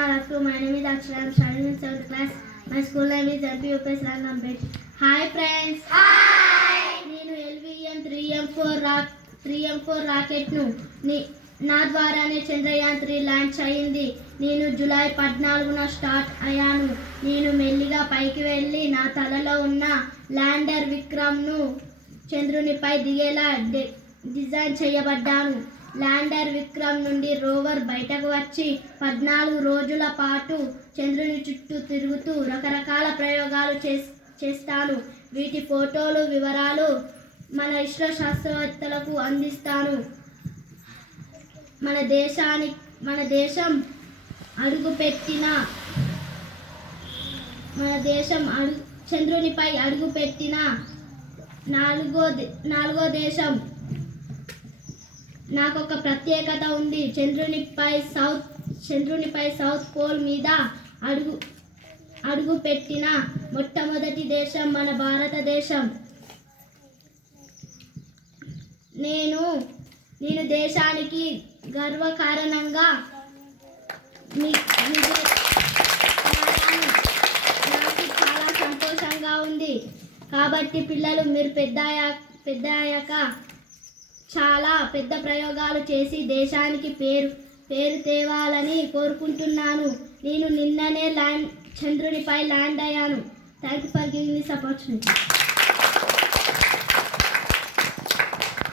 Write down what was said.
all of you. My name is Akshara. I am studying in 7th class. My school name is MP UPS Rangampet. Hi friends. Hi. నేను LVM 3M4 rocket ను నా ద్వారానే Chandrayaan 3 launch అయింది. నేను July 14న start అయ్యాను. నేను మెల్లిగా పైకి వెళ్ళి నా తలలో ఉన్న ల్యాండర్ విక్రమ్ ను చంద్రునిపై దిగేలా డిజైన్ చేయబడ్డాను. ల్యాండర్ విక్రమ్ నుండి రోవర్ బయటకు వచ్చి 14 రోజుల పాటు చంద్రుని చుట్టూ తిరుగుతూ రకరకాల ప్రయోగాలు చేస్తాను. వీటి ఫోటోలు వివరాలు మన ఇస్రో శాస్త్రవేత్తలకు అందిస్తాను. మన దేశం చంద్రునిపై అడుగుపెట్టిన నాలుగో దేశం. నాకొక ప్రత్యేకత ఉంది. చంద్రునిపై సౌత్ పోల్ మీద అడుగు పెట్టిన మొట్టమొదటి దేశం మన భారతదేశం. నేను దేశానికి గర్వకారణంగా నాకు చాలా సంతోషంగా ఉంది. కాబట్టి పిల్లలు మీరు పెద్దయ్యాక చాలా పెద్ద ప్రయోగాలు చేసి దేశానికి పేరు తేవాలని కోరుకుంటున్నాను. నేను నిన్ననే చంద్రునిపై ల్యాండ్ అయ్యాను. Thank you for giving this opportunity.